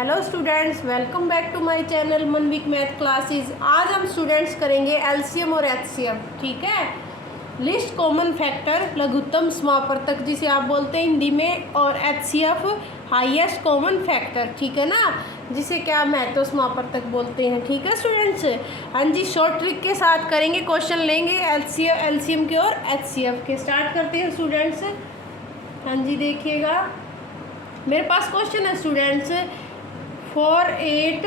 Hello students, welcome back to my channel Manvik math classes. आज हम students करेंगे LCM और एचसीएफ। ठीक है, लिस्ट कॉमन फैक्टर, लघुत्तम समापवर्तक जिसे आप बोलते हैं हिंदी में, और एचसीएफ हाईएस्ट कॉमन फैक्टर। ठीक है ना, जिसे क्या महत्व समापवर्तक बोलते हैं। ठीक है स्टूडेंट्स, हाँ जी, शॉर्ट ट्रिक के साथ करेंगे, क्वेश्चन लेंगे एलसीएम के और एचसीएफ के। स्टार्ट करते हैं स्टूडेंट्स। हाँ जी, देखिएगा मेरे पास क्वेश्चन है स्टूडेंट्स 4, 8,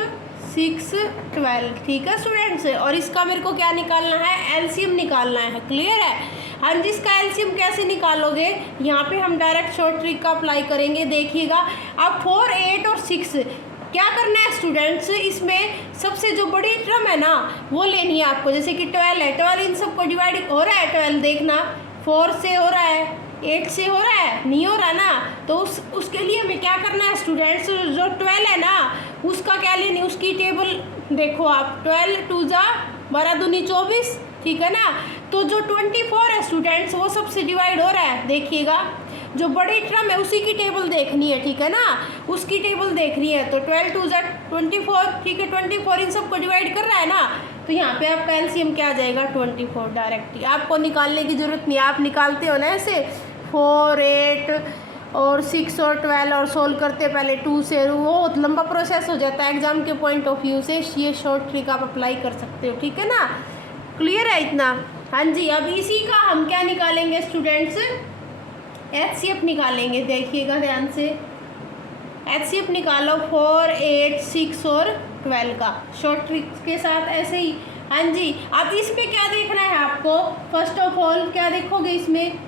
6, 12। ठीक है स्टूडेंट्स, और इसका मेरे को क्या निकालना है, एलसीएम निकालना है। क्लियर है? हाँ जी, इसका एलसीएम कैसे निकालोगे, यहाँ पे हम डायरेक्ट शॉर्ट ट्रिक का अप्लाई करेंगे। देखिएगा अब 4, 8 और 6 क्या करना है स्टूडेंट्स, इसमें सबसे जो बड़ी टर्म है ना वो लेनी है आपको। जैसे कि 12 है, 12 इन सबको डिवाइड हो रहा है। 12 देखना 4 से हो रहा है, 8 से हो रहा है, नहीं हो रहा ना, तो उसके लिए हमें क्या करना है स्टूडेंट्स, जो 12 है ना उसका क्या लेनी, उसकी टेबल देखो आप। 12 2 जा 12 दूनी 24। ठीक है ना, तो जो 24 है स्टूडेंट्स वो सबसे डिवाइड हो रहा है। देखिएगा जो बड़ी टर्म है उसी की टेबल देखनी है। ठीक है ना, उसकी टेबल देखनी है। तो 12 2 जा 24। ठीक है, 24 इन सबको डिवाइड कर रहा है ना, तो यहाँ पे आपका एलसीएम क्या आ जाएगा, 24 डायरेक्ट। आपको निकालने की जरूरत नहीं, आप निकालते हो ना ऐसे 4, 8 और 6 और 12 और सोल्व करते पहले 2 से, वो लंबा प्रोसेस हो जाता है एग्जाम के पॉइंट ऑफ व्यू से। ये शॉर्ट ट्रिक आप अप्लाई कर सकते हो। ठीक है ना, क्लियर है इतना? हाँ जी, अब इसी का हम क्या निकालेंगे स्टूडेंट्स, एचसीएफ निकालेंगे। देखिएगा ध्यान से, एचसीएफ निकालो 4, 8, 6 और 12 का शॉर्ट ट्रिक के साथ ऐसे ही। हाँ जी, अब इसमें क्या देखना है आपको, फर्स्ट ऑफ ऑल क्या देखोगे इसमें,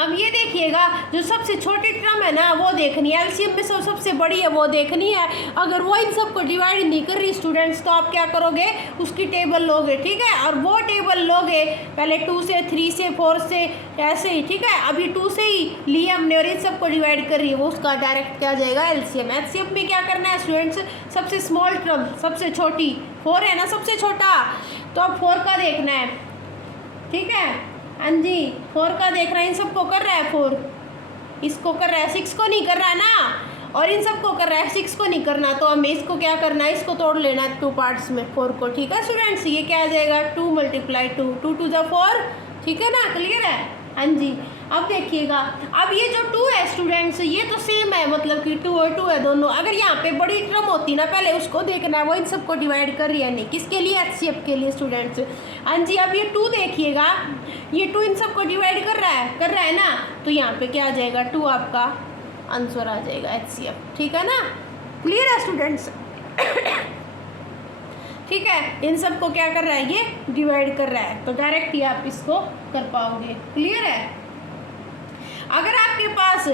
अब ये देखिएगा जो सबसे छोटी टर्म है ना वो देखनी है, एलसीएम में सबसे बड़ी है वो देखनी है। अगर वो इन सबको डिवाइड नहीं कर रही स्टूडेंट्स, तो आप क्या करोगे, उसकी टेबल लोगे। ठीक है, और वो टेबल लोगे पहले 2 से, 3 से, 4 से, ऐसे ही। ठीक है, अभी 2 से ही लिया हमने और इन सबको डिवाइड कर रही है, वो उसका डायरेक्ट क्या जाएगा, एलसीएम। एचसीएफ में क्या करना है स्टूडेंट्स, सबसे स्मॉल टर्म सबसे छोटी 4 है ना, सबसे छोटा, तो अब 4 का देखना है। ठीक है, हाँ जी, 4 का देख रहा है, इन सबको कर रहा है 4, इसको कर रहा है, 6 को नहीं कर रहा है ना, और इन सबको कर रहा है, 6 को नहीं करना, तो हमें इसको क्या करना है, इसको तोड़ लेना है 2 पार्ट्स में 4 को। ठीक है स्टूडेंट्स, ये क्या आ जाएगा, 2 × 2, 2 2 जा 4। ठीक है ना, क्लियर है? हाँ जी, अब देखिएगा, अब ये जो 2 है स्टूडेंट्स ये तो सेम है, मतलब कि 2 और 2 है दोनों। अगर यहाँ पे बड़ी टर्म होती ना, पहले उसको देखना है वो इन सबको डिवाइड कर रही है नहीं, किसके लिए, एचसीएफ के लिए स्टूडेंट्स। हाँ जी, अब ये 2 देखिएगा, ये 2 इन सबको डिवाइड कर रहा है ना, तो यहाँ पे क्या आ जाएगा, 2 आपका आंसर आ जाएगा एचसीएफ। ठीक है ना, क्लियर है स्टूडेंट्स? ठीक है, इन सबको क्या कर रहा है, ये डिवाइड कर रहा है, तो डायरेक्ट ही आप इसको कर पाओगे। क्लियर है? अगर आपके पास,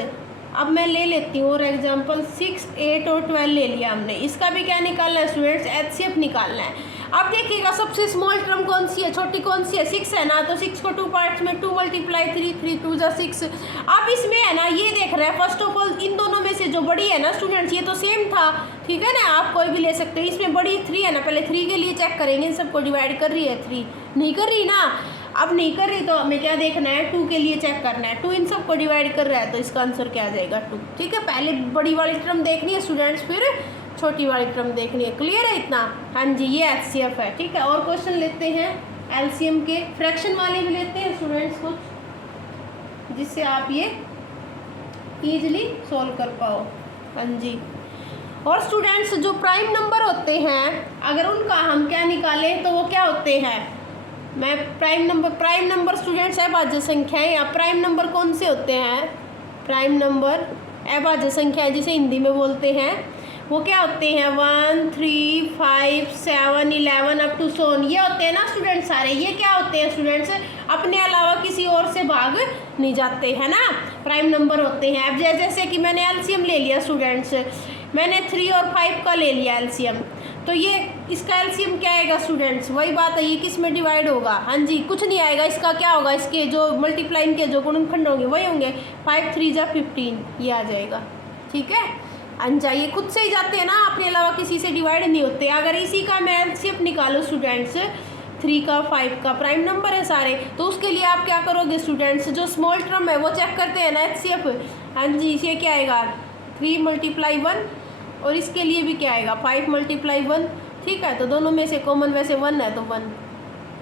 अब मैं ले लेती हूँ और एग्जांपल 6, 8 और 12 ले लिया हमने, इसका भी क्या निकालना है स्टूडेंट्स, एचसीएफ निकालना है। अब देखिएगा सबसे स्मॉल टर्म कौन सी है, छोटी कौन सी है, 6 है ना, तो 6 को 2 पार्ट्स में 2 × 3, 3 2 जा 6। अब इसमें है ना, ये देख रहे हैं फर्स्ट ऑफ ऑल इन दोनों में से जो बड़ी है ना स्टूडेंट्स, ये तो सेम था। ठीक है ना, आप कोई भी ले सकते हो, इसमें बड़ी 3 है ना, पहले 3 के लिए चेक करेंगे, इन सबको डिवाइड कर रही है, 3 नहीं कर रही ना, अब नहीं कर रही, तो हमें क्या देखना है, 2 के लिए चेक करना है, 2 इन सबको डिवाइड कर रहा है, तो इसका आंसर क्या आ जाएगा, 2। ठीक है, पहले बड़ी वाली टर्म देखनी है स्टूडेंट्स, फिर छोटी वाली टर्म देखनी है। क्लियर है इतना? हाँ जी, ये एचसीएफ है। ठीक है, और क्वेश्चन लेते हैं एलसीएम के, फ्रैक्शन वाले भी लेते हैं स्टूडेंट्स कुछ, जिससे आप ये ईजिली सोल्व कर पाओ। हाँ जी, और स्टूडेंट्स जो प्राइम नंबर होते हैं, अगर उनका हम क्या निकालें तो वो क्या होते हैं, मैं प्राइम नंबर स्टूडेंट्स अभाज्य संख्याएं, या प्राइम नंबर कौन से होते हैं, प्राइम नंबर अभाज्य संख्याएं जिसे हिंदी में बोलते हैं, वो क्या होते हैं, 1, 3, 5, 7, 11 अप टू सोन, ये होते हैं ना स्टूडेंट्स सारे। ये क्या होते हैं स्टूडेंट्स, अपने अलावा किसी और से भाग नहीं जाते, है ना, प्राइम नंबर होते हैं। अब जैसे कि मैंने एलसीएम ले लिया स्टूडेंट्स, मैंने 3 और 5 का ले लिया एलसीएम, तो ये इसका एलसीएम क्या आएगा स्टूडेंट्स, वही बात है, ये किस में डिवाइड होगा, हाँ जी, कुछ नहीं आएगा, इसका क्या होगा, इसके जो मल्टीप्लाइंग के जो गुणनखंड होंगे वही होंगे, 5 3 जा 15, ये आ जाएगा। ठीक है, अंजा ये खुद से ही जाते हैं ना, अपने अलावा किसी से डिवाइड नहीं होते। अगर इसी का मैं एलसीएम निकालो स्टूडेंट्स, 3 का 5 का प्राइम नंबर है सारे, तो उसके लिए आप क्या करोगे स्टूडेंट्स, जो स्मॉल टर्म है वो चेक करते हैं ना एचसीएफ। हाँ जी, ये क्या आएगा, 3 × 1 और इसके लिए भी क्या आएगा 5 × 1, ठीक है। तो दोनों में से कॉमन वैसे 1 है तो 1,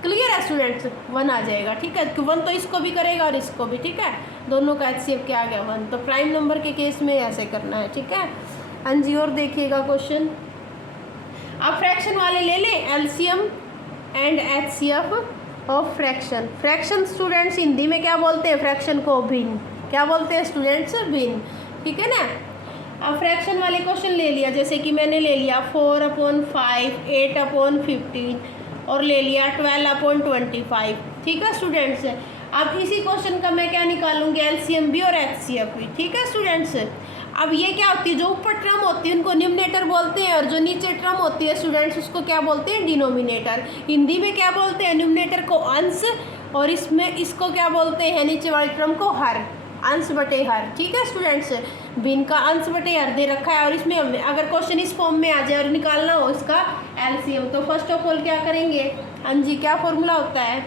क्लियर है स्टूडेंट्स, 1 आ जाएगा, ठीक है। तो 1 तो इसको भी करेगा और इसको भी, ठीक है। दोनों का HCF क्या आ गया 1। तो प्राइम नंबर के केस में ऐसे करना है, ठीक है। हाँ जी, और देखिएगा क्वेश्चन। अब फ्रैक्शन वाले ले लें, LCM and HCF of fraction. Fraction students Hindi में क्या बोलते हैं, फ्रैक्शन को भिन्न, क्या बोलते हैं स्टूडेंट्स, भिन्न, ठीक है ना। अब फ्रैक्शन वाले क्वेश्चन ले लिया, जैसे कि मैंने ले लिया 4/5, 8/15 और ले लिया 12/25, ठीक है स्टूडेंट्स। अब इसी क्वेश्चन का मैं क्या निकालूंगी, LCM भी और HCF भी, ठीक है स्टूडेंट्स। अब ये क्या होती है, जो ऊपर टर्म होती है उनको न्यूमरेटर बोलते हैं और जो नीचे टर्म होती है स्टूडेंट्स उसको क्या बोलते हैं, डिनोमिनेटर। हिंदी में क्या बोलते हैं, न्यूमरेटर को अंश, और इसमें इसको क्या बोलते हैं, नीचे वाले टर्म को हर, अंश बटे हर, ठीक है स्टूडेंट्स। भिन्न का अंश बटे हर दे रखा है और इसमें अगर क्वेश्चन इस फॉर्म में आ जाए और निकालना हो इसका LCM, तो फर्स्ट ऑफ ऑल क्या करेंगे, हाँ जी, क्या फॉर्मूला होता है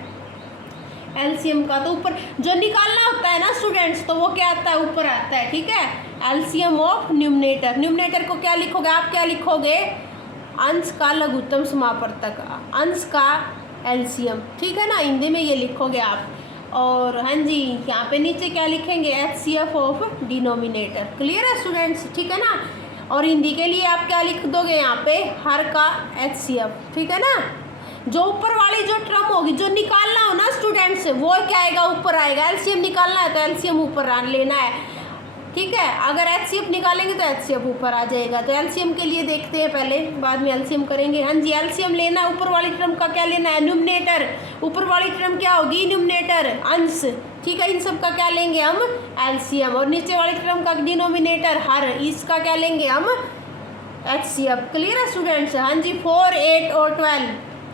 LCM का, तो ऊपर जो निकालना होता है ना स्टूडेंट्स, तो वो क्या आता है, ऊपर आता है, ठीक है। LCM ऑफ न्यूमरेटर, न्यूमरेटर को क्या लिखोगे आप, क्या लिखोगे, अंश का लघुत्तम समापवर्तक, अंश का LCM, ठीक है ना, हिंदी में ये लिखोगे आप। और हाँ जी, यहाँ पे नीचे क्या लिखेंगे, HCF ऑफ डिनोमिनेटर, क्लियर है स्टूडेंट्स, ठीक है ना। और हिंदी के लिए आप क्या लिख दोगे यहाँ पे, हर का HCF, ठीक है ना। जो ऊपर वाली जो टर्म होगी, जो निकालना हो ना स्टूडेंट्स, वो क्या आएगा, ऊपर आएगा। LCM निकालना है तो LCM ऊपर लेना है, ठीक है। अगर HCF निकालेंगे तो HCF ऊपर आ जाएगा। तो LCM के लिए देखते हैं पहले, बाद में LCM करेंगे। हाँ जी, LCM लेना है, ऊपर वाली टर्म का क्या लेना है, न्यूमरेटर। ऊपर वाली टर्म क्या होगी, न्यूमरेटर, अंश, ठीक है। इन सब का क्या लेंगे हम, LCM, और नीचे वाली टर्म का डिनोमिनेटर हर, इसका क्या लेंगे हम, HCF, क्लियर है स्टूडेंट्स। हाँ जी, 4, 8 और 12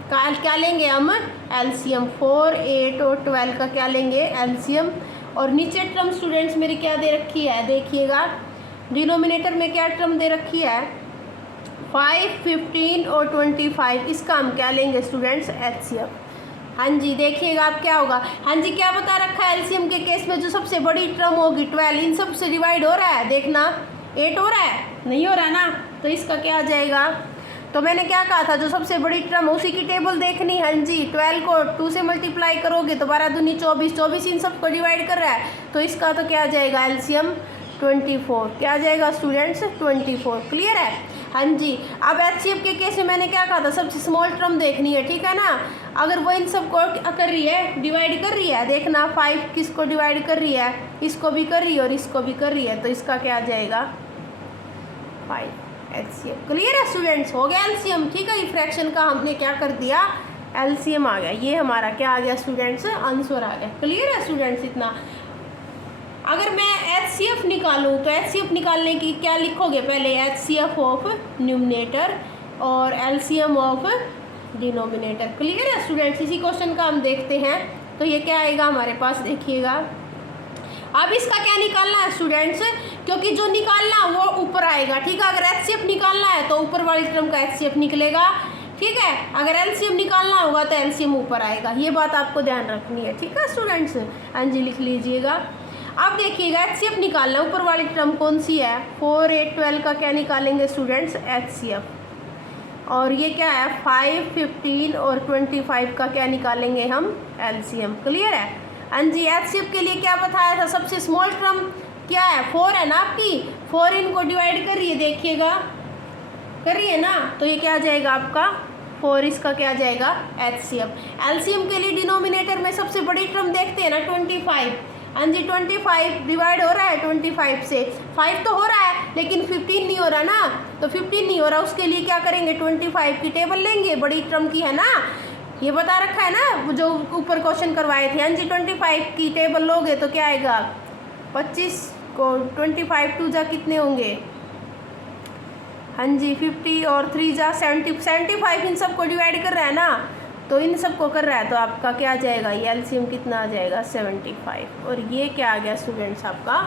का क्या लेंगे हम, LCM, 4, 8 और 12 का क्या लेंगे, LCM। और नीचे टर्म स्टूडेंट्स मेरी क्या दे रखी है, देखिएगा डिनोमिनेटर में क्या टर्म दे रखी है, 5, 15 और 25, इसका हम क्या लेंगे स्टूडेंट्स, HCF। हाँ जी, देखिएगा आप क्या होगा, हाँ जी, क्या बता रखा है, LCM के केस में जो सबसे बड़ी टर्म होगी 12, इन सब से डिवाइड हो रहा है, देखना 8 हो रहा है, नहीं हो रहा ना, तो इसका क्या आ जाएगा। तो मैंने क्या कहा था, जो सबसे बड़ी टर्म उसी की टेबल देखनी। हाँ जी, 12 को 2 से मल्टीप्लाई करोगे तो 12 दूनी 24, 24 इन सबको डिवाइड कर रहा है, तो इसका तो क्या आ जाएगा, LCM 24, क्या आ जाएगा स्टूडेंट्स, 24, क्लियर है। हाँ जी, अब HCF के केस में मैंने क्या कहा था, सबसे स्मॉल टर्म देखनी है, ठीक है ना। अगर वो इन सबको कर रही है, डिवाइड कर रही है, देखना 5 किसको डिवाइड कर रही है, इसको भी कर रही है और इसको भी कर रही है, तो इसका क्या आ जाएगा 5, HCF, क्लियर है स्टूडेंट्स, हो गया LCM, ठीक है। फ्रैक्शन का हमने क्या कर दिया, LCM आ गया, ये हमारा क्या आ गया स्टूडेंट्स, आंसर आ गया, क्लियर है स्टूडेंट्स इतना। अगर मैं HCF निकालूं तो HCF निकालने की क्या लिखोगे, पहले HCF ऑफ न्यूमरेटर और LCM ऑफ डिनोमिनेटर, क्लियर है स्टूडेंट्स। इसी क्वेश्चन का हम देखते हैं, तो ये क्या आएगा हमारे पास, देखिएगा। अब इसका क्या निकालना है स्टूडेंट्स, क्योंकि जो निकालना वो ऊपर आएगा, ठीक है। अगर HCF निकालना है तो ऊपर वाली टर्म का HCF निकलेगा, ठीक है। अगर LCM निकालना होगा तो LCM ऊपर आएगा, ये बात आपको ध्यान रखनी है, ठीक है स्टूडेंट्स। हाँ जी, लिख लीजिएगा। अब देखिएगा HCF निकालना, ऊपर वाली टर्म कौन सी है, 4, 8, 12 का क्या निकालेंगे स्टूडेंट्स, HCF। और ये क्या है, 5, 15 और 25 का क्या निकालेंगे हम, LCM, क्लियर है। हाँ जी, HCF के लिए क्या बताया था, सबसे स्मॉल टर्म क्या है, 4 है ना आपकी, 4 इनको डिवाइड कर रही है, देखिएगा कर रही है ना, तो ये क्या आ जाएगा आपका 4, इसका क्या आ जाएगा HCF। LCM के लिए डिनोमिनेटर में सबसे बड़ी टर्म देखते हैं ना 25, हाँ जी 25 डिवाइड हो रहा है 25 से, 5 तो हो रहा है लेकिन 15 नहीं हो रहा ना, तो 15 नहीं हो रहा, उसके लिए क्या करेंगे 25 की टेबल लेंगे, बड़ी टर्म की है ना, ये बता रखा है ना जो ऊपर क्वेश्चन करवाए थे। हाँ जी 25 की टेबल लोगे तो क्या आएगा 25 को 25 2 जा कितने होंगे, हाँ जी 50 और 3 जा 70, 75 इन सबको डिवाइड कर रहा है ना, तो इन सबको कर रहा है, तो आपका क्या आ जाएगा, ये LCM कितना आ जाएगा 75, और ये क्या आ गया स्टूडेंट्स आपका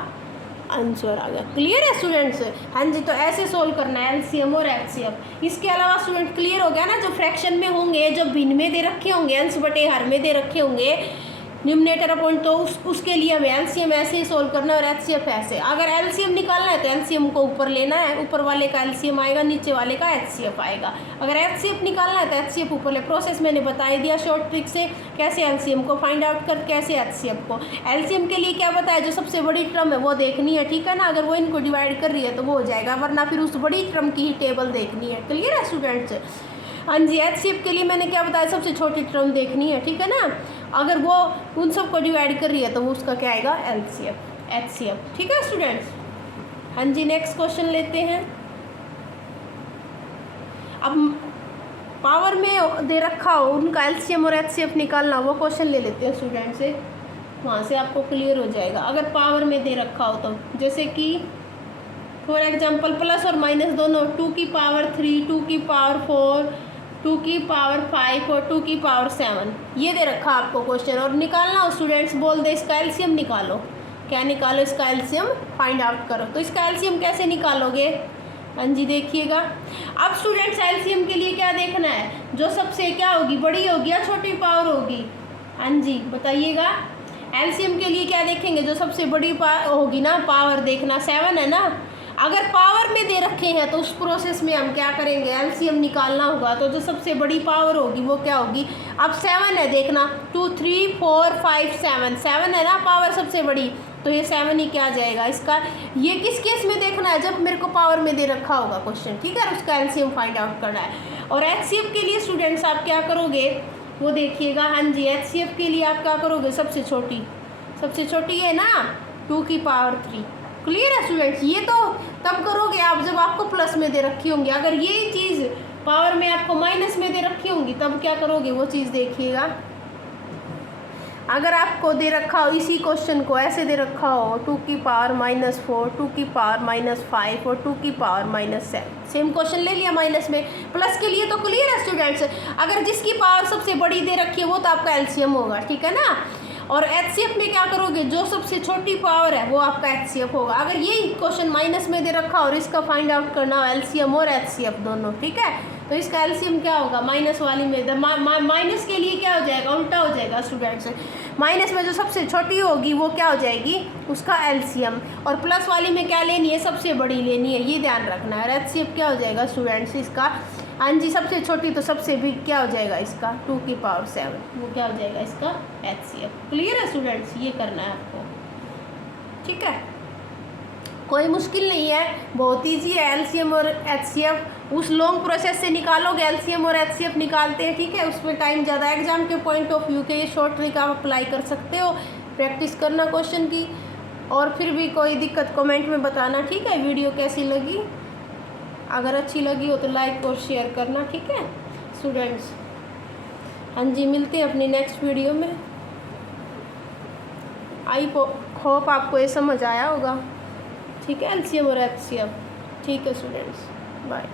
आंसर आ गया, क्लियर है स्टूडेंट्स। हाँ जी, तो ऐसे सोल्व करना है LCM और HCF। इसके अलावा स्टूडेंट क्लियर हो गया ना, जो फ्रैक्शन में होंगे, जो भिन्न में दे रखे होंगे, अंश बटे हर में दे रखे होंगे, न्यूमरेटर अपॉन, तो उसके लिए हमें एलसीएम ऐसे ही सोल्व करना है और एचसीएफ ऐसे। अगर एलसीएम निकालना है तो एलसीएम को ऊपर लेना है, ऊपर वाले का एलसीएम आएगा, नीचे वाले का एचसीएफ आएगा। अगर एचसीएफ निकालना है तो एचसीएफ ऊपर ले। प्रोसेस मैंने बता दिया शॉर्ट ट्रिक से, कैसे एलसीएम को फाइंड आउट कर, कैसे एचसीएफ को। एलसीएम के लिए क्या बताया, जो सबसे बड़ी टर्म है वो देखनी है, ठीक है ना। अगर वो इनको डिवाइड कर रही है तो वो हो जाएगा, वरना फिर उस बड़ी टर्म की ही टेबल देखनी है। क्लियर है स्टूडेंट्स? हाँ जी, एचसीएफ के लिए मैंने क्या बताया, सबसे छोटी टर्म देखनी है, ठीक है ना। अगर वो उन सब को डिवाइड कर रही है तो वो उसका क्या आएगा, एलसीएफ, एचसीएफ, ठीक है स्टूडेंट्स। हाँ जी, नेक्स्ट क्वेश्चन लेते हैं। अब पावर में दे रखा हो उनका एलसीएम और एचसीएफ निकालना, वो क्वेश्चन ले लेते हैं स्टूडेंट से, वहाँ से आपको क्लियर हो जाएगा। अगर पावर में दे रखा हो तो, जैसे कि फॉर एग्जांपल प्लस और माइनस दोनों, 2 की पावर 3, 2 की पावर 4, 2 की पावर 5 और 2 की पावर 7, ये दे रखा आपको क्वेश्चन। और निकालना हो स्टूडेंट्स, बोल दे इसका एलसीएम निकालो। क्या निकालो, इसका एलसीएम फाइंड आउट करो। तो इसका एलसीएम कैसे निकालोगे? हाँ जी, देखिएगा। अब स्टूडेंट्स एलसीएम के लिए क्या देखना है, जो सबसे क्या होगी, बड़ी होगी या छोटी पावर होगी? हाँ जी, बताइएगा। एलसीएम के लिए क्या देखेंगे, जो सबसे बड़ी होगी ना, पावर देखना, 7 है ना। अगर पावर में दे रखे हैं तो उस प्रोसेस में हम क्या करेंगे, एलसीएम निकालना होगा। तो जो सबसे बड़ी पावर होगी वो क्या होगी, अब 7 है, देखना 2 3 4 5 7 है ना पावर सबसे बड़ी, तो ये 7 ही क्या आ जाएगा इसका। ये किस केस में देखना है, जब मेरे को पावर में दे रखा होगा क्वेश्चन, ठीक है, उसका एलसीएम फाइंड आउट करना है। और एचसीएफ के लिए स्टूडेंट्स आप क्या करोगे, वो देखिएगा। हाँ जी, एचसीएफ के लिए आप क्या करोगे, सबसे छोटी है ना 2 की पावर 3। क्लियर है स्टूडेंट्स? ये तो तब करोगे आप जब आपको प्लस में दे रखी होंगी। अगर ये चीज़ पावर में आपको माइनस में दे रखी होंगी तब क्या करोगे, वो चीज़ देखिएगा। अगर आपको दे रखा हो इसी क्वेश्चन को ऐसे दे रखा हो, 2 की पावर -4, 2 की पावर -5 और 2 की पावर -7, सेम क्वेश्चन ले लिया माइनस में। प्लस के लिए तो क्लियर है स्टूडेंट्स, अगर जिसकी पावर सबसे बड़ी दे रखी है वो तो आपका एलसीएम होगा, ठीक है ना। और एचसीएफ में क्या करोगे, जो सबसे छोटी पावर है वो आपका एचसीएफ होगा। अगर ये क्वेश्चन माइनस में दे रखा और इसका फाइंड आउट करना एलसीएम और एचसीएफ दोनों, ठीक है, तो इसका एलसीएम क्या होगा, माइनस वाली में माइनस के लिए क्या हो जाएगा, उल्टा हो जाएगा स्टूडेंट्स। माइनस में जो सबसे छोटी होगी वो क्या हो जाएगी, उसका एलसीएम। और प्लस वाली में क्या लेनी है, सबसे बड़ी लेनी है, ये ध्यान रखना है। और एचसीएफ क्या हो जाएगा स्टूडेंट्स इसका, हाँ जी, सबसे छोटी तो सबसे बिग क्या हो जाएगा इसका, 2 की पावर 7, वो क्या हो जाएगा इसका एचसीएफ। क्लियर है स्टूडेंट्स? ये करना है आपको, ठीक है, कोई मुश्किल नहीं है, बहुत ईजी है। एलसीएम और एचसीएफ उस लॉन्ग प्रोसेस से निकालोगे, एलसीएम और एचसीएफ निकालते हैं, ठीक है, उसमें टाइम ज़्यादा, एग्जाम के पॉइंट ऑफ व्यू के ये शॉर्ट ट्रिक आप अप्लाई कर सकते हो। प्रैक्टिस करना क्वेश्चन की, और फिर भी कोई दिक्कत कमेंट में बताना, ठीक है। वीडियो कैसी लगी, अगर अच्छी लगी हो तो लाइक और शेयर करना, ठीक है स्टूडेंट्स। हाँ जी, मिलते हैं अपनी नेक्स्ट वीडियो में। आई होप आपको ये समझ आया होगा, ठीक है, एलसीएम और एचसीएफ, ठीक है स्टूडेंट्स, बाय।